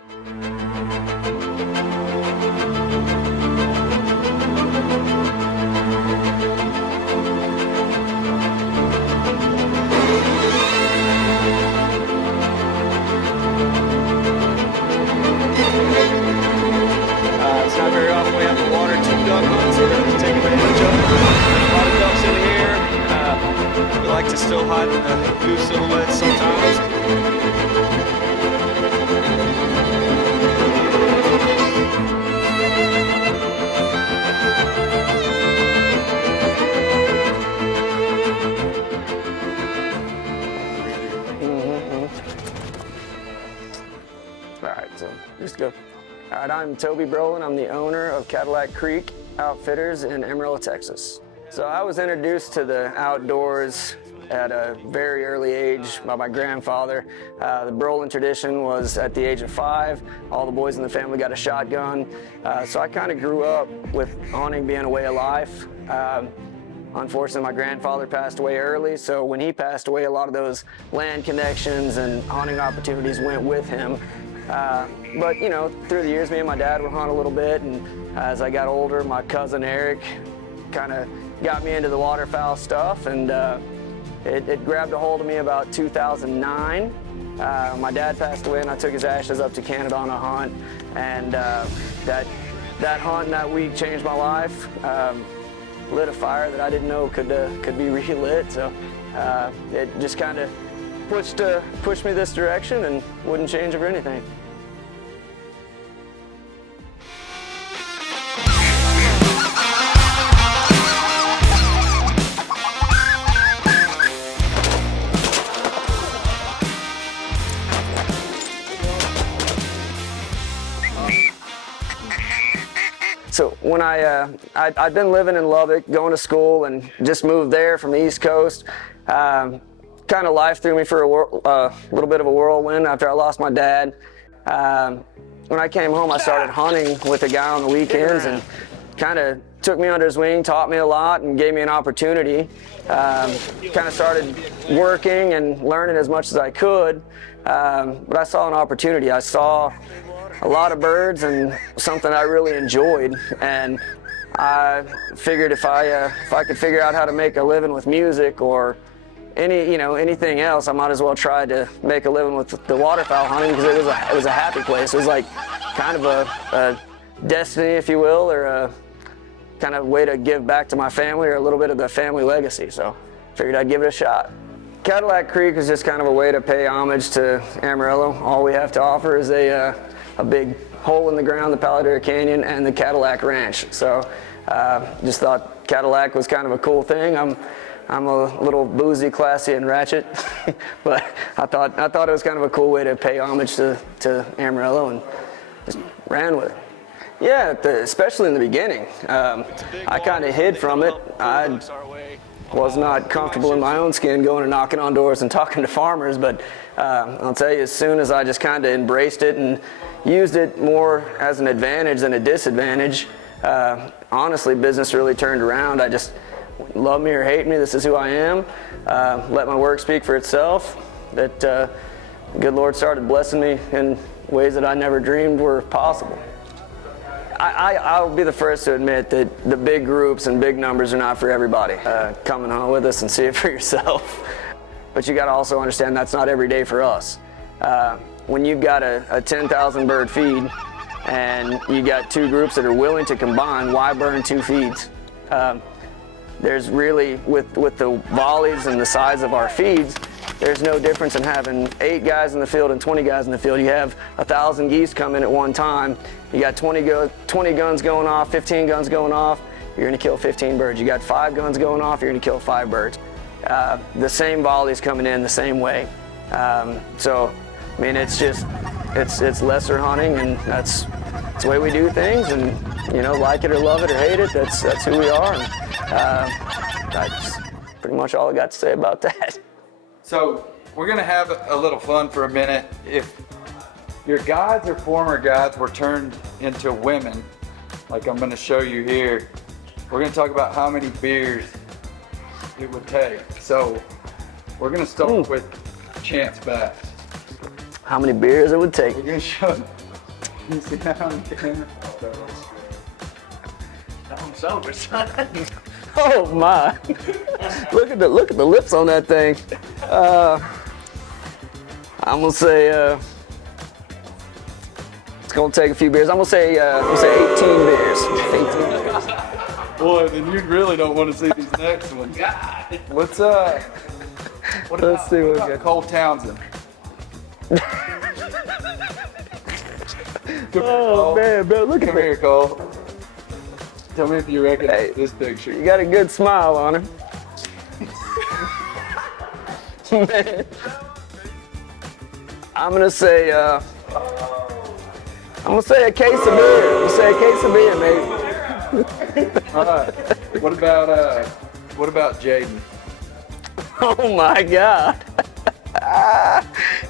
It's not very often we have the water too duck on, so we're going to take advantage of it. A lot of ducks in here. We like to still hide in the goose silhouettes sometimes. All right, so just go. All right, I'm Toby Brohlin. I'm the owner of Cadillac Creek Outfitters in Amarillo, Texas. So I was introduced to the outdoors at a very early age by my grandfather. The Brohlin tradition was at the age of 5. All the boys in the family got a shotgun. So I kind of grew up with hunting being a way of life. Unfortunately, my grandfather passed away early, so when he passed away, a lot of those land connections and hunting opportunities went with him. But you know, through the years, me and my dad would hunt a little bit, and as I got older, my cousin Eric kind of got me into the waterfowl stuff, and it grabbed a hold of me about 2009. My dad passed away, and I took his ashes up to Canada on a hunt, and that hunt and that week changed my life. Lit a fire that I didn't know could be relit, so it just kind of pushed me this direction and wouldn't change it for anything. So when I'd been living in Lubbock, going to school, and just moved there from the East Coast. Kind of life threw me for a little bit of a whirlwind after I lost my dad. When I came home, I started hunting with a guy on the weekends, and kind of took me under his wing, taught me a lot, and gave me an opportunity. Kind of started working and learning as much as I could, but I saw an opportunity. I saw a lot of birds and something I really enjoyed, and I figured if I could figure out how to make a living with music or anything else, I might as well try to make a living with the waterfowl hunting, because it was a happy place. It was like kind of a destiny, if you will, or a kind of way to give back to my family, or a little bit of the family legacy. So figured I'd give it a shot. Cadillac Creek is just kind of a way to pay homage to Amarillo. All we have to offer is a big hole in the ground, the Paladera Canyon, and the Cadillac Ranch. So just thought Cadillac was kind of a cool thing. I'm a little boozy, classy, and ratchet, but I thought it was kind of a cool way to pay homage to Amarillo, and just ran with it. Yeah, especially in the beginning. I kind of hid from it. I was not comfortable in my own skin going and knocking on doors and talking to farmers, but I'll tell you, as soon as I just kind of embraced it and used it more as an advantage than a disadvantage, honestly, business really turned around. I just, love me or hate me, this is who I am. Let my work speak for itself. That good Lord started blessing me in ways that I never dreamed were possible. I'll be the first to admit that the big groups and big numbers are not for everybody. Come and hunt with us and see it for yourself. But you got to also understand that's not every day for us. When you've got a 10,000 bird feed and you got two groups that are willing to combine, why burn two feeds? There's really, with the volleys and the size of our feeds, there's no difference in having 8 guys in the field and 20 guys in the field. You have 1,000 geese come in at one time. You got 20 guns going off, 15 guns going off, you're gonna kill 15 birds. You got 5 guns going off, you're gonna kill 5 birds. The same volleys coming in the same way. So, I mean, it's lesser hunting, and that's the way we do things, and like it or love it or hate it, that's who we are. And, that's pretty much all I got to say about that. So we're gonna have a little fun for a minute. If your guides or former guides were turned into women, like I'm gonna show you here, we're gonna talk about how many beers it would take. So we're gonna start with Chance Bass. How many beers it would take? We're gonna show You see that on camera? I'm sober, son. Oh my! Look at the lips on that thing. I'm gonna say it's gonna take a few beers. I'm gonna say 18 beers. 18 beers. Boy, then you really don't want to see these next ones. God. What's Let's see what we got. Cole Townsend. Oh man, bro, look at Come that. here, Cole. Tell me if you recognize Hey. this picture. You got a good smile on him. Man. I'm gonna say a case of beer. I'm gonna say a case of beer, mate. All right. What about Jaden? Oh my God.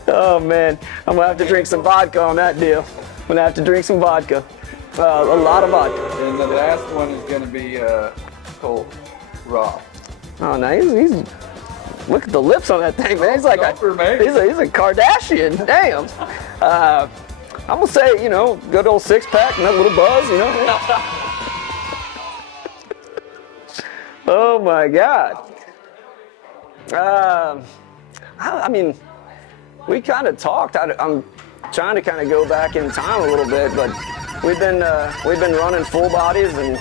Oh man, I'm gonna have to drink some vodka on that deal. I'm gonna have to drink some vodka. A lot of vodka. And the last one is going to be Cole Roth. Oh no, he's look at the lips on that thing, man. He's like Golfer, man. he's a Kardashian. Damn. I'm gonna say, good old six pack and that little buzz, Oh my God. I mean, we kind of talked. I'm trying to kind of go back in time a little bit, but we've been running full bodies, and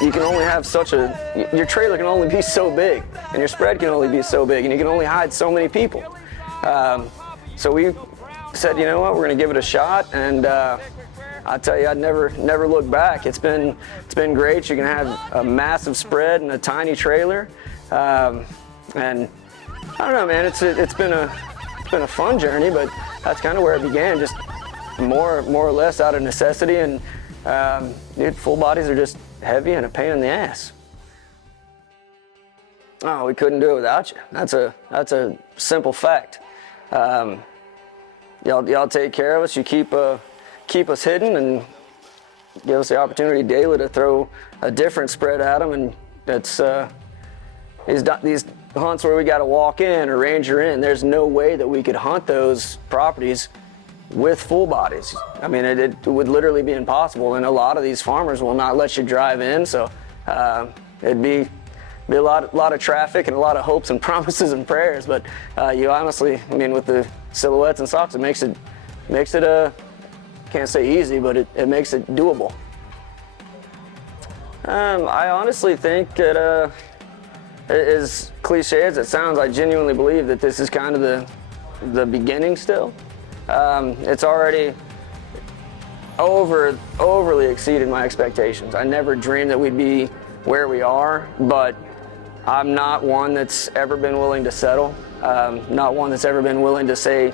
you can only have your trailer can only be so big, and your spread can only be so big, and you can only hide so many people. So we said, you know what, we're gonna give it a shot, and I tell you, I'd never look back. It's been great. You can have a massive spread and a tiny trailer, and I don't know, man. It's been a fun journey, but that's kind of where it began. Just more or less out of necessity, and dude, full bodies are just heavy and a pain in the ass. Oh, we couldn't do it without you. That's a simple fact. Y'all take care of us. You keep us hidden and give us the opportunity daily to throw a different spread at them. And that's these hunts where we got to walk in or ranger in. There's no way that we could hunt those properties with full bodies. I mean, it would literally be impossible. And a lot of these farmers will not let you drive in. So it'd be a lot of traffic and a lot of hopes and promises and prayers. But you honestly, I mean, with the silhouettes and socks, it makes it can't say easy, but it makes it doable. I honestly think that, as cliche as it sounds, I genuinely believe that this is kind of the beginning still. It's already overly exceeded my expectations. I never dreamed that we'd be where we are, but I'm not one that's ever been willing to settle. Not one that's ever been willing to say,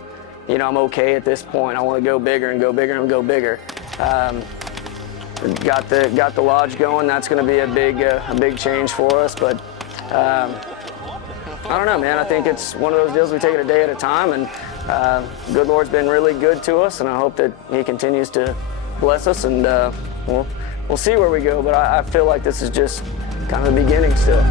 I'm okay at this point. I want to go bigger and go bigger and go bigger. Got the lodge going. That's going to be a big change for us. But I don't know, man. I think it's one of those deals we take it a day at a time. And good Lord's been really good to us, and I hope that He continues to bless us. And we'll see where we go. But I feel like this is just kind of the beginning still.